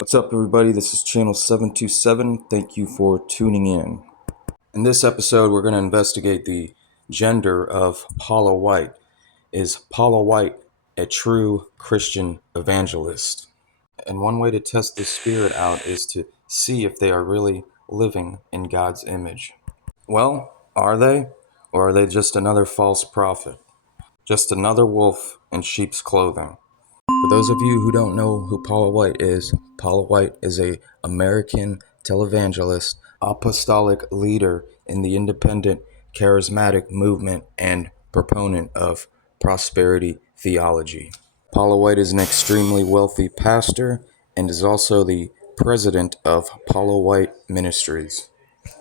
What's up, everybody? This is Channel 727. Thank you for tuning in. In this episode, we're going to investigate the gender of Paula White. Is Paula White a true Christian evangelist? And one way to test the spirit out is to see if they are really living in God's image. Well, are they? Or are they just another false prophet? Just another wolf in sheep's clothing? For those of you who don't know who Paula White is a American televangelist, apostolic leader in the independent charismatic movement and proponent of prosperity theology. Paula White is an extremely wealthy pastor and is also the president of Paula White Ministries.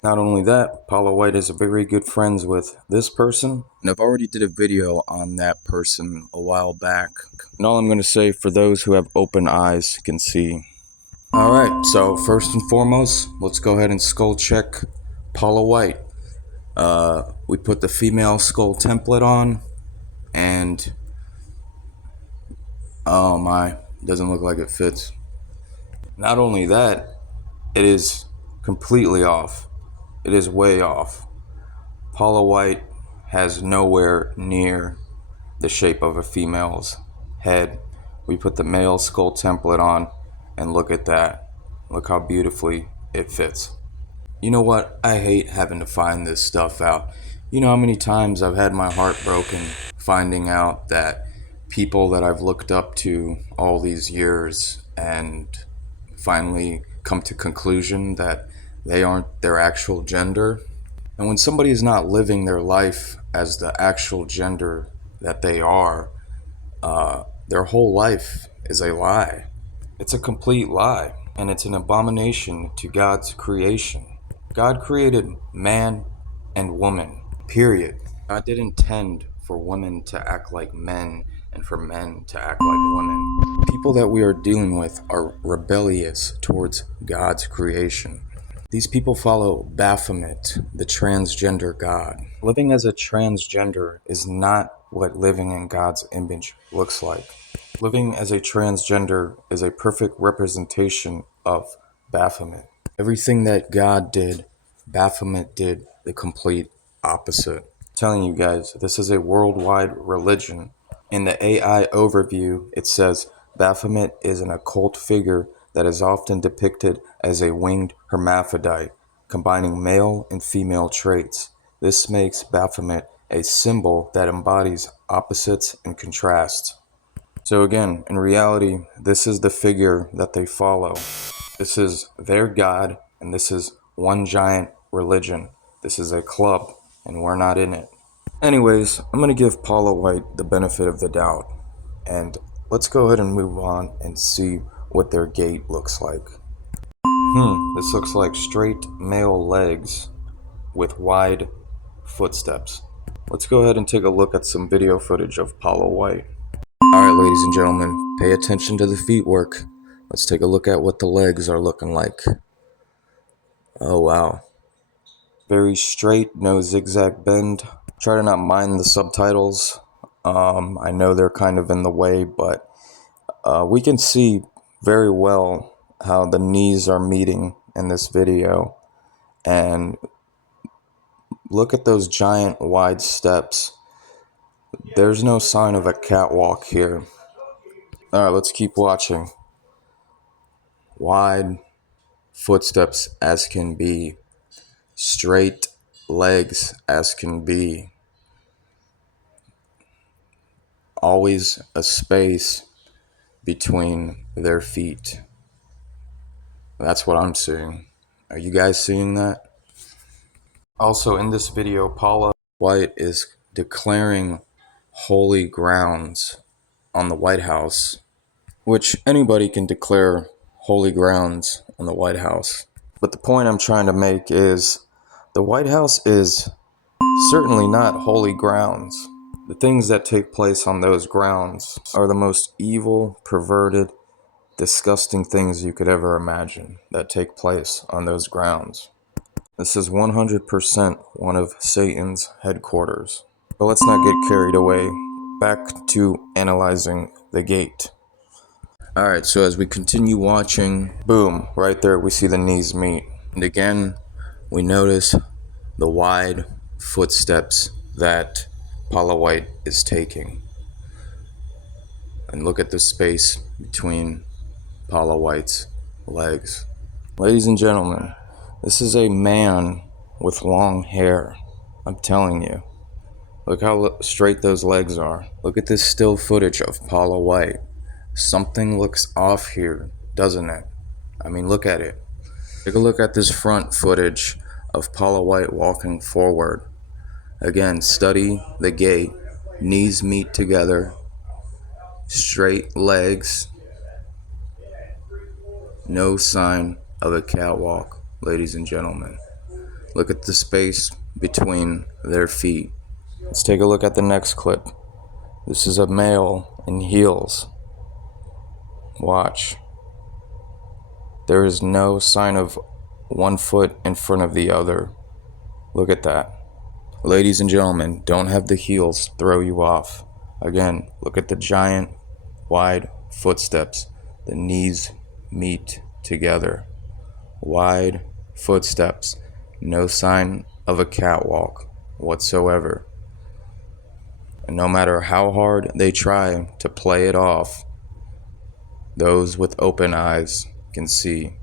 Not only that, Paula White is very good friends with this person, and I've already did a video on that person a while back. And all I'm going to say for those who have open eyes can see. Alright, so first and foremost, let's go ahead and skull check Paula White. We put the female skull template on, and oh my, doesn't look like it fits. Not only that, it is completely off. It is way off. Paula White has nowhere near the shape of a female's head. We put the male skull template on, and look at that. Look how beautifully it fits. You know what? I hate having to find this stuff out. You know how many times I've had my heart broken finding out that people that I've looked up to all these years and finally come to conclusion that they aren't their actual gender. And when somebody is not living their life as the actual gender that they are, their whole life is a lie. It's a complete lie, and it's an abomination to God's creation. God created man and woman, period. God didn't intend for women to act like men and for men to act like women. People that we are dealing with are rebellious towards God's creation. These people follow Baphomet, the transgender god. Living as a transgender is not what living in God's image looks like. Living as a transgender is a perfect representation of Baphomet. Everything that God did, Baphomet did the complete opposite. I'm telling you guys, this is a worldwide religion. In the AI overview, it says Baphomet is an occult figure that is often depicted as a winged hermaphrodite, combining male and female traits. This makes Baphomet a symbol that embodies opposites and contrasts. So again, in reality, this is the figure that they follow. This is their God, and this is one giant religion. This is a club, and we're not in it. Anyways, I'm going to give Paula White the benefit of the doubt, and let's go ahead and move on and see what their gait looks like. This looks like straight male legs with wide footsteps. Let's go ahead and take a look at some video footage of Paula White. Alright, ladies and gentlemen, pay attention to the feet work. Let's take a look at what the legs are looking like. Oh wow. Very straight, no zigzag bend. Try to not mind the subtitles. I know they're kind of in the way, but we can see very well how the knees are meeting in this video. And look at those giant wide steps. There's no sign of a catwalk here. Alright, let's keep watching. Wide footsteps as can be. Straight legs as can be. Always a space between their feet. That's what I'm seeing. Are you guys seeing that? Also, in this video, Paula White is declaring holy grounds on the White House, which anybody can declare holy grounds on the White House. But the point I'm trying to make is the White House is certainly not holy grounds. The things that take place on those grounds are the most evil, perverted, disgusting things you could ever imagine that take place on those grounds. This is 100% one of Satan's headquarters. But let's not get carried away. Back to analyzing the gate. Alright, so as we continue watching, boom, right there we see the knees meet. And again, we notice the wide footsteps that Paula White is taking. And look at the space between Paula White's legs. Ladies and gentlemen, this is a man with long hair. I'm telling you. Look how straight those legs are. Look at this still footage of Paula White. Something looks off here, doesn't it? I mean, look at it. Take a look at this front footage of Paula White walking forward. Again, study the gait. Knees meet together. Straight legs. No sign of a catwalk, ladies and gentlemen. Look at the space between their feet. Let's take a look at the next clip. This is a male in heels. Watch. There is no sign of one foot in front of the other. Look at that. Ladies and gentlemen, don't have the heels throw you off. Again, look at the giant, wide footsteps. The knees meet together. Wide footsteps. No sign of a catwalk whatsoever. And no matter how hard they try to play it off, those with open eyes can see.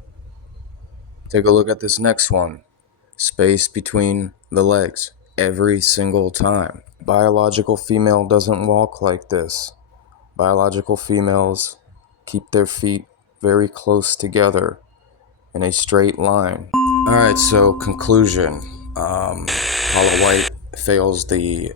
Take a look at this next one. Space between the legs. Every single time. Biological female doesn't walk like this. Biological females keep their feet very close together in a straight line. Alright, so conclusion. Paula White fails the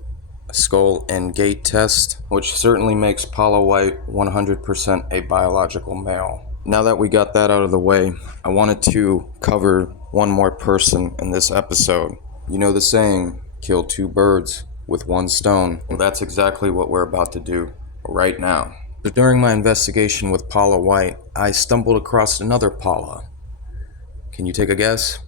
skull and gait test, which certainly makes Paula White 100% a biological male. Now that we got that out of the way, I wanted to cover one more person in this episode. You know the saying, kill two birds with one stone. Well, that's exactly what we're about to do right now. So during my investigation with Paula White, I stumbled across another Paula. Can you take a guess?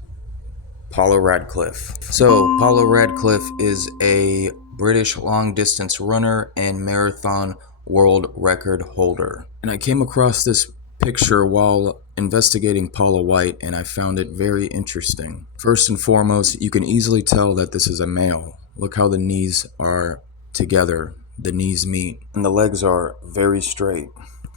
Paula Radcliffe. So, Paula Radcliffe is a British long-distance runner and marathon world record holder. And I came across this picture while investigating Paula White, and I found it very interesting. First and foremost, you can easily tell that this is a male. Look how the knees are together. The knees meet, and the legs are very straight.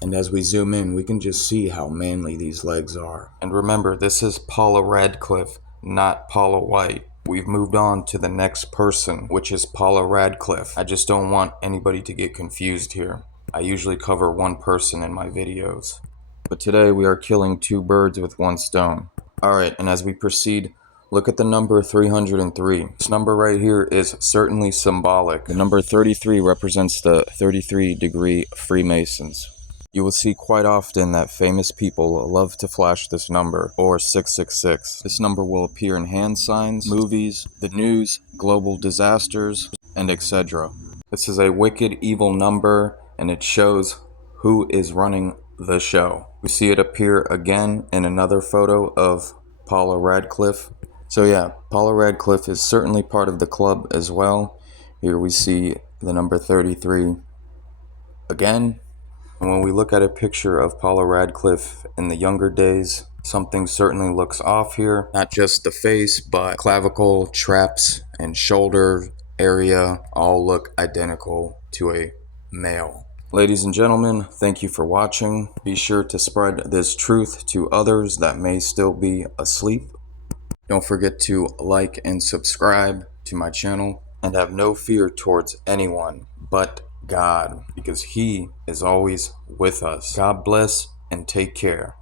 And as we zoom in, we can just see how manly these legs are. And remember, this is Paula Radcliffe, not Paula White. We've moved on to the next person, which is Paula Radcliffe. I just don't want anybody to get confused here. I usually cover one person in my videos. But today we are killing two birds with one stone. Alright, and as we proceed, look at the number 303. This number right here is certainly symbolic. The number 33 represents the 33-degree Freemasons. You will see quite often that famous people love to flash this number, or 666. This number will appear in hand signs, movies, the news, global disasters, and etc. This is a wicked, evil number, and it shows who is running the show. We see it appear again in another photo of Paula Radcliffe. So yeah, Paula Radcliffe is certainly part of the club as well. Here we see the number 33 again. And when we look at a picture of Paula Radcliffe in the younger days, something certainly looks off here. Not just the face, but clavicle, traps, and shoulder area all look identical to a male. Ladies and gentlemen, thank you for watching. Be sure to spread this truth to others that may still be asleep. Don't forget to like and subscribe to my channel, and have no fear towards anyone but God, because He is always with us. God bless and take care.